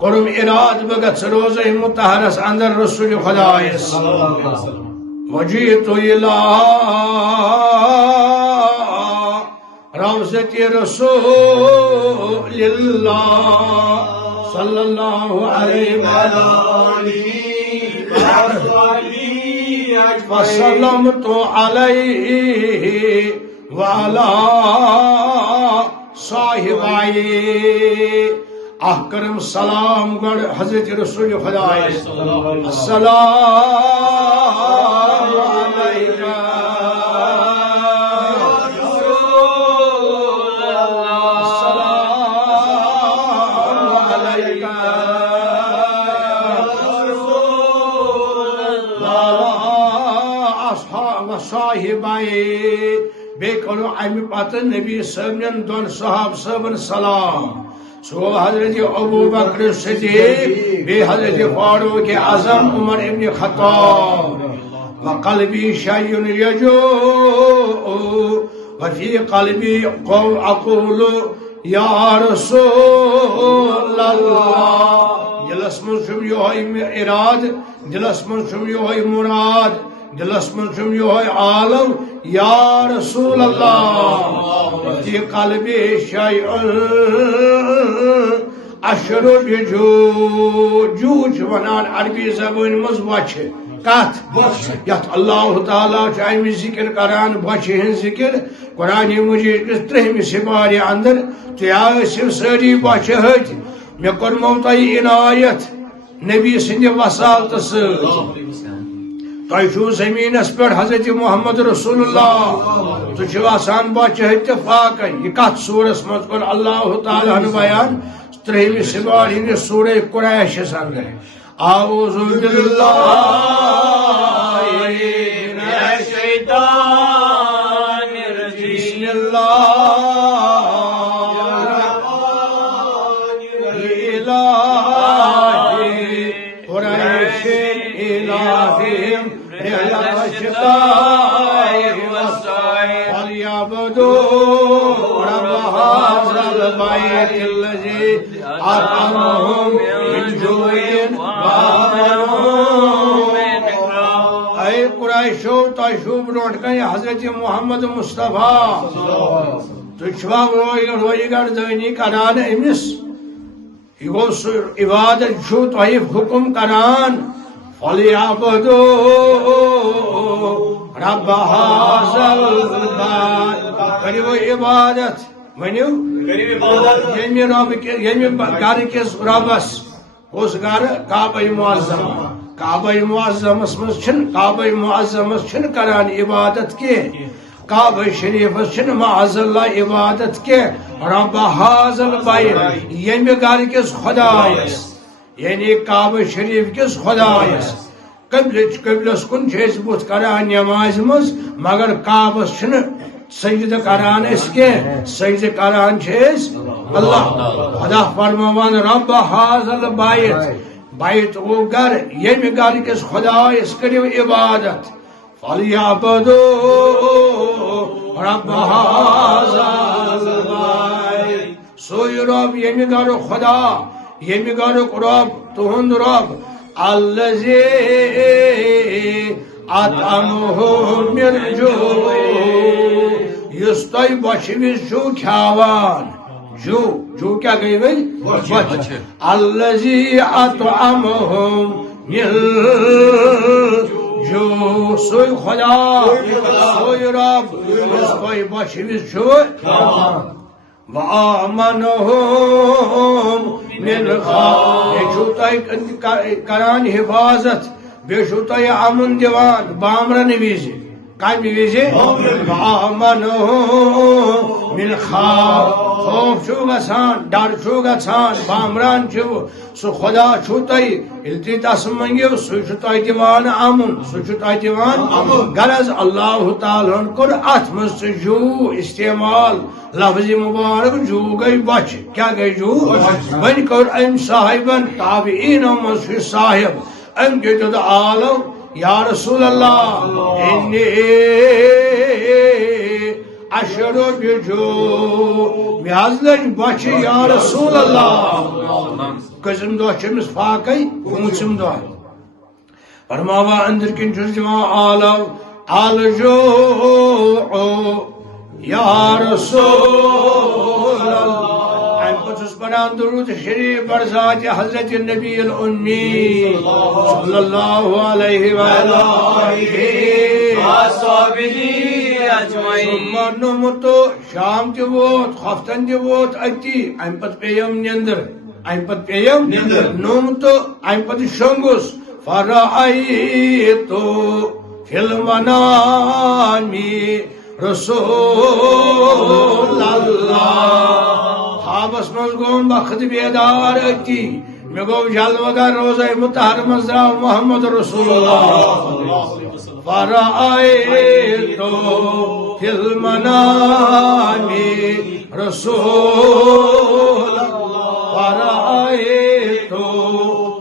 کرم اراد بگت روزہ مطہرس اندر رسول خدایس وجیت الى روزة رسول الله صلى الله عليه وآله وسلمت عليه وعلى صاحبائي احکرم سلام گڑ حضرت رسول خدا السلام علیکہ بے کرو امی پتہ نبی صاحبن دون صحاب صاحبن سلام سو حضرت ابو بکر صدیق بے حضرت فاروق اعظم عمر ابن خطاب وقلبی شیء یجو وفی قلبی اقول یا رسول اللہ دلس من چھم یہوے اراد دلس من چھم یہوے مراد دلس من چھم یہوے عالم یا رسول اللہ فی قلبی شیء اشر جوج ونان عربی زبان مز بچ کت یت اللہ تعالیٰ امی ذکر کران بچہ ہن ذکر قرآن مجید کس 3 سپارے اندر تیو ساری بچہ ہت مے کورمو تہ عنایت نبی سند وسالت تہ زمینس پہ حضرت محمد رسول اللہ تہ آسان بچہ اتفاق یہ کت سورس مز کور اللہ تعالیٰ بیان 3 سپار ہند سورہ قریشس اندر اعوذ باللہ من الشیطان الرجیم بسم اللہ قریش الہم رحلت الشتاء والصيف فليعبدوا رب هذا البيت الذي أطعمهم من جوع وآمنهم من خوف اے قریشو تہ چھو برونٹ کن حضرت محمد مصطفیٰ تہ چھوا روئی گردانی کران امس یہ گو عبادت چھو تہ حکم کران فَلْيَعْبُدُوا رَبَّ هَذَا الْبَيْتِ کریو عبادت ونیو یمی گھر کس ربس اس گھر کعبہ معظم کعبہ معظمس مز چھن کران عبادت کی کعبہ شریفس چھن معاذ اللہ عبادت کی رب هَذَا الْبَيْتِ یمی گھر کس خدایس یعنی کعبہ شریف کس خدایس قبلس کن بت کران نماز مز مگر کعبس چھن سجدہ کران اس کے سجدہ کران اللہ خدا فرمان رب هَذَا الْبَيْتِ بیت وہ گھر یمی گھر کس خدایس کریو عبادت فَلْيَعْبُدُوا رَبَّ هَذَا الْبَيْتِ سوئی رب یمی گھر خدا یمی گھر رب تہند رب الذی اطعمهم من جوع یس تہ بچہ وز چھو کھیاوان جو کیا گئی وی بچہ الذی اطعمهم من جوع سوئی خدا سوئی رب یس تہ بچہ وز چھو وآمنهم من خوف یہ چھو تہ کران حفاظت بے چھو تہ امن دیوان بامرن وز کمہ وز وآمنهم من خوف چھو گژھان ڈر چھو گژھان بامران چھو سو خدا چھو تہ یل تس منگو سہ چھو تہ دیوان امن سہ چھو تہ دیوان غرض اللہ تعالیٰ کور ات مز جو استعمال لفظ مبارک جو گئی بچ کیا گئی جو ون کور ام صاحبن تابعین مز صاحب ام جد عالم یا رسول اللہ انی اشرو بجو میاز لج بچ یا رسول اللہ قسم دو چمس فاقی پونچم دو فرماوا اندر کن چھس جوان آلو آلجو یا رسول اللہ ام پتس پڑھان درود شریف بر ذات حضرت نبی الامی صلی اللہ علیہ وآلہ وصحبہ اجمعین نمتو شام تہ ووت ہفتن تہ ووت اتی ام پت پیم نندر نمتو ام پت شونگس فرأيتو في المنام رسول اللہ خوابس مز گوم بخت بیدار اتی میں گو جلوہ گر روزہ مطہر مزرع محمد رسول اللہ فرأيتو في المنام رسول فرأيتو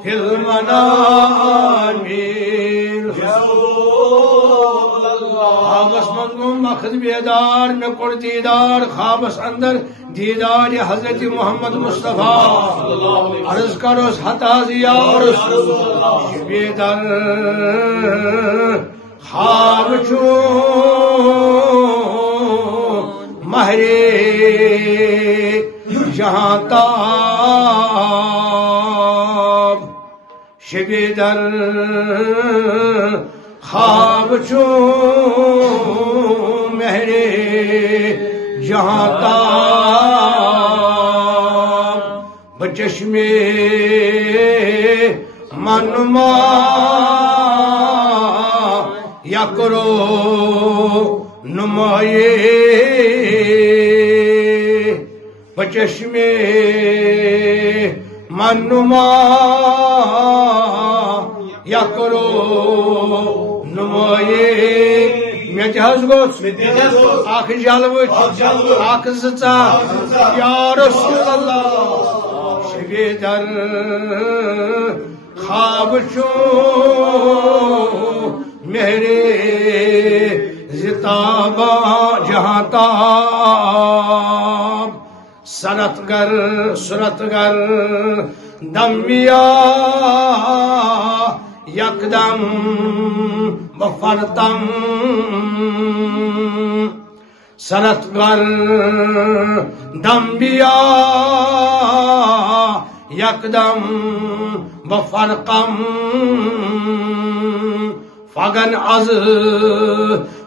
في المنام خوابس مضمون مخد بیدار میں کڑ دیدار خوابس اندر دیدار حضرت محمد مصطفیٰ عرض کروس حتاز یا رسول بیدار خواب چون مہرے جہاں تاب شبی در خواب چون مہرے جہاں تاب بچشم منما یا کرو نمائے بچشم منما یا کرو نمائے میں جہاز گوچ آخ جلوچ آخ زچا یا رسول اللہ شبی در خواب چو میرے زتابا جہاں تاب سرت گر دمیا یکدم بفرتم سرت گر دمیا یکدم بفرقم فگن از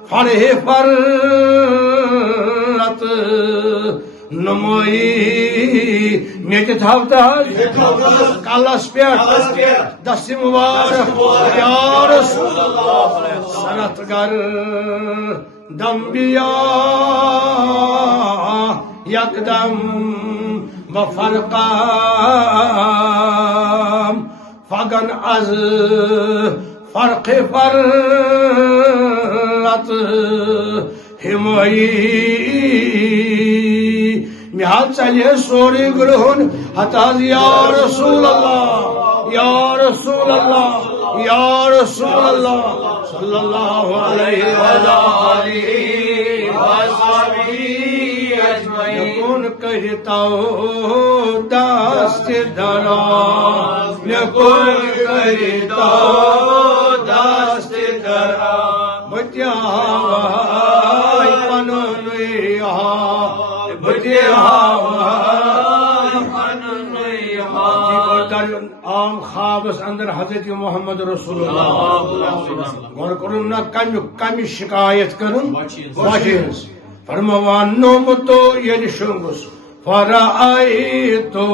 فرح فرت نمائی میچ تھاوتا کالس پیٹ دست مبارک یا رسول اللہ سرت گر دمبیا یکدم بفرقام فگن از فرق فرت ہمائی میال چلیے سوری گرہن حتاز یا رسول اللہ یا رسول اللہ یا رسول اللہ صلی اللہ علیہ وآلہ وصحبہ اجمعین یکون کہتا دست دراز یکون کہتا دست دراز بچیا ہوائی پنویا عام خوابس اندر حضرت محمد رسول اللہ غور کرن نہ کمی شکایت کرن بچیس فرموان نومتو یل شنگس فرائیتو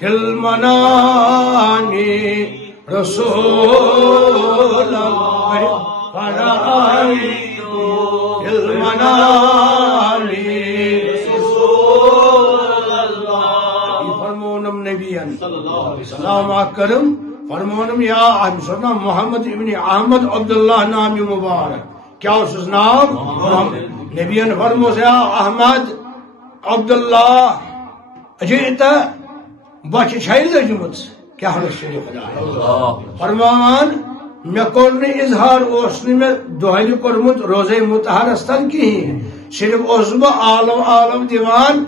فی المنام رسول اللہ فرائیتو فی المنام سلام کرم فرمونم یا سنا محمد ابن احمد عبداللہ نامی مبارک کیا اس نام نبیان فرموس یا احمد عبداللہ اجیتا بچ چھائی لجمت کیا حرس شریف فرمان میں کورنی اظہار اوسنی میں دہلی کرمت روزے متحر استن کی صرف عالم دیوان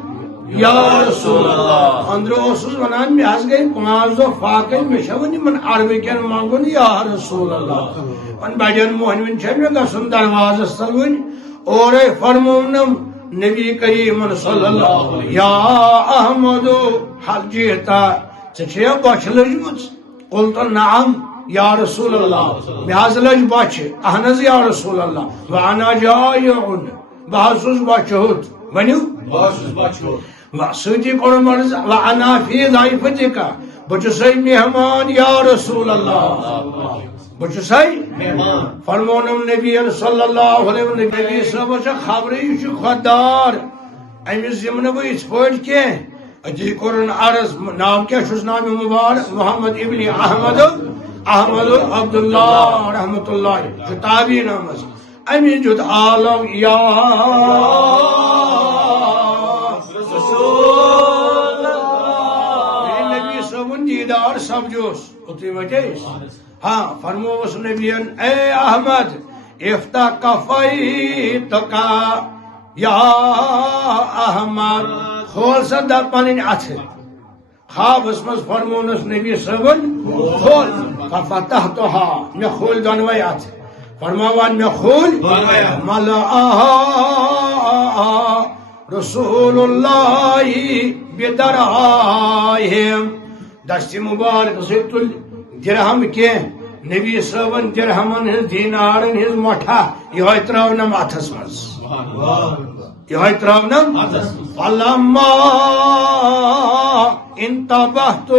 یا رسول اللہ اندر ونان میں گئی 5 دہ فاقے میں ون عربکن منگن یا رسول اللہ ون بڑین موہنوین میں گھن دروازس تل ون اور فرمونم نبی کریم صلی اللہ یا احمد حل جیتا ژے بچ لجمت قلت نعم یا رسول اللہ مے لج بچ اہن یا رسول اللہ وانا جائعن بہت بچوت ونیو ستی کور مرض وانا فی ضیفتک بچسے مہمان یا رسول اللہ بچسے فرمونم نبی صلی اللہ علیہ وسلم نبی صاحب خبر یہ خوددار امس یم نہ بہ پہ کی اتی کورن عرض نام کیا نام مبارک محمد ابن احمد عبداللہ رحمت اللہ تابعی نام امی جد عالم یا رسول اللہ نبی صاحب دیدار سمجھوس اتری وجہ ہاں فرموس نبیان اے احمد افتح کفیتک یا احمد کھول سا در پنن اتھ خواب مز فرمونس نبی صاحب کھول ففتحتها میں کھول دونوے اتھ فرماوان میں کھول ملأها رسول اللہ بدرائہم دست مبارک سے تل درہم کے نبی صاحبن درہمن ہز دینارن ہز مٹھا یہ تراونم اتھس مز یہ تراونم فلما انتبہت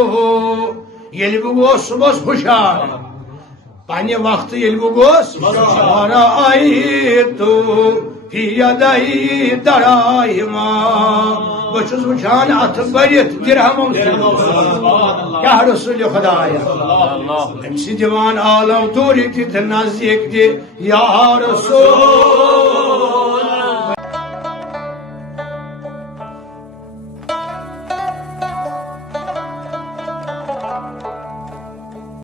یل بہ گوس صبح ہوشیار پنہ وقت یل بہ گوس ورأیت فی یدی دراہما بہت وچان اتھ برت درہمو کیا رسول خدایا ام سی دیوان عالم دوری تھی نزدیک دی یا رسول